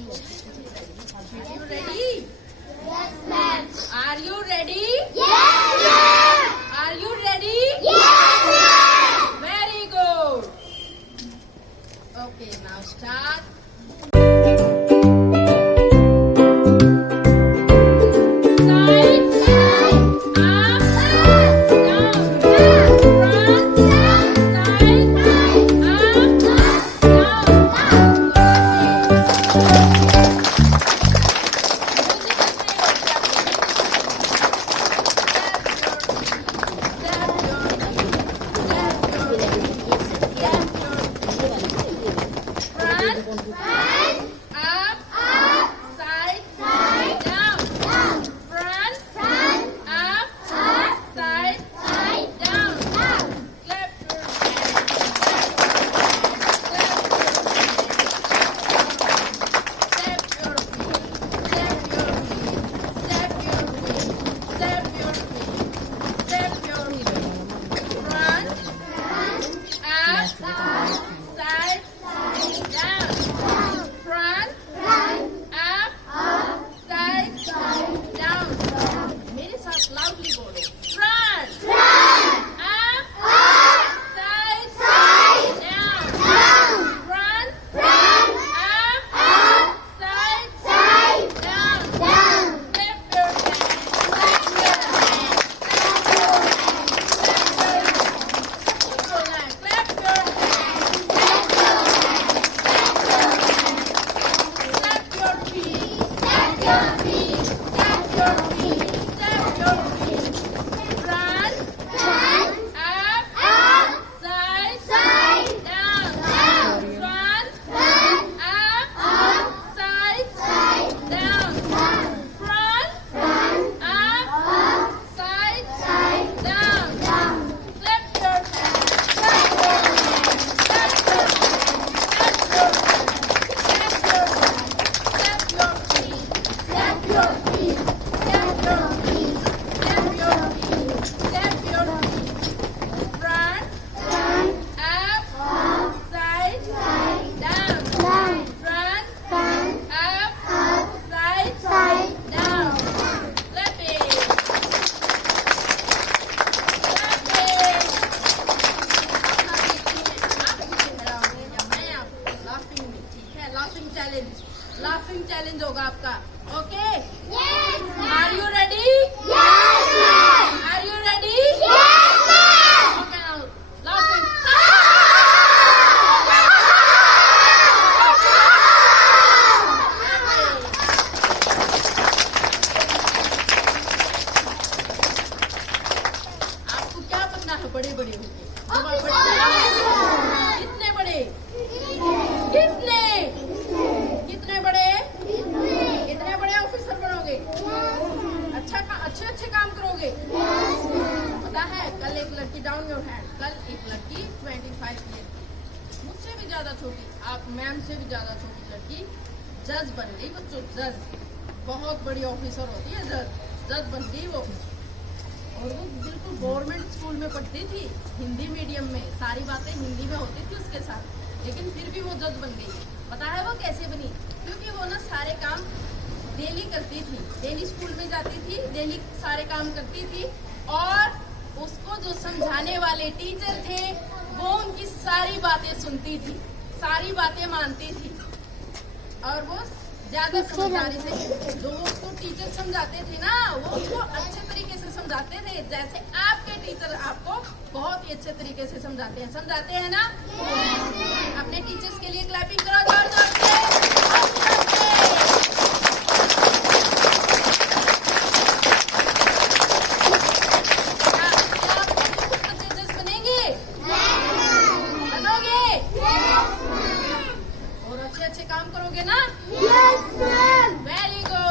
Are you ready? Yes, ma'am. Are you ready? Yes, ma'am. Are you ready? Yes, ma'am. Very good. Okay, now start. Side, up, down, front, side, up, down. Laughing challenge होगा आपका okay are you ready are you ready okay now laughing आपको क्या बनना है बड़े बड़े होके कितने बड़े कितने कितने बड़े कितने बड़े ऑफिसर बनोगे अच्छे अच्छे काम करोगे पता है कल एक लड़की डाउन योर हैंड कल एक लड़की 25 ईयर मुझसे भी ज्यादा छोटी आप मैम से भी ज्यादा छोटी लड़की जज बन गई बच्चों जज बहुत बड़ी ऑफिसर होती है जज बन गई वो और वो बिल्कुल गवर्नमेंट स्कूल में पढ़ती थी हिंदी मीडियम में सारी बातें हिंदी में होती थी उसके साथ लेकिन फिर भी वो जज बन गई पता है वो कैसे बनी क्योंकि वो ना सारे काम डेली करती थी डेली स्कूल में जाती थी डेली सारे काम करती थी और उसको जो समझाने वाले टीचर थे वो उनकी सारी बातें सुनती थी सारी बातें मानती थी और वो ज्यादा समझदारी से जो उसको टीचर समझाते थे ना वो उसको अच्छे तरीके से समझाते थे जैसे आपके टीचर आपको बहुत ही अच्छे तरीके से समझाते हैं ना अपने टीचर्स के लिए क्लैपिंग करो जोर जोर से अच्छे काम करोगे ना वेरी गुड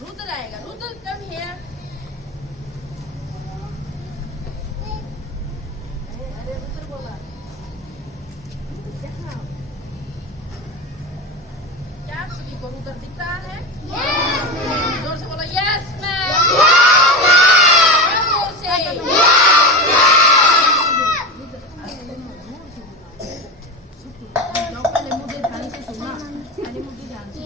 रुद्र आएगा. Rudra, come here. अरे रुद्र बोला. क्या आप सभी को रुद्र दिख रहा है? जोर से बोलो. Yes, ma'am. जोर से. पहले मुझे ध्यान से सुनना. पहले मुझे ध्यान से.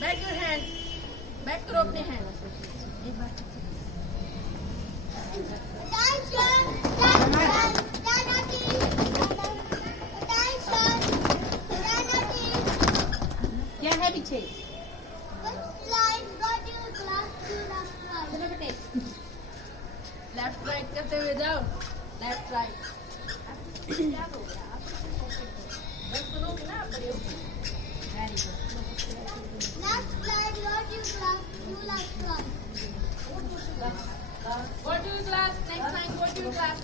Back your hand. बैक करो अपने हैंड. क्या है पीछे? लेफ्ट राइट करते हुए जाओ. Left right. क्या हो गया? बस सुनोगे ना आप बड़े होगे. Very good. Go to your class. Next time, go to your class.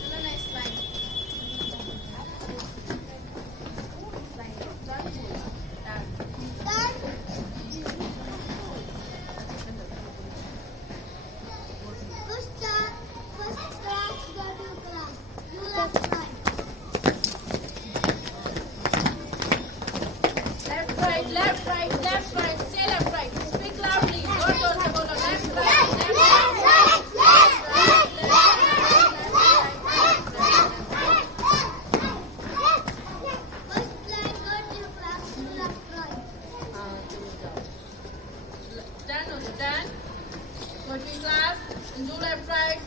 चलो next slide. Left, right, left, right. Say left, right. Speak loudly. जोर जोर से बोलो. Left, right, left, right. Done. Go to your class and do left, right.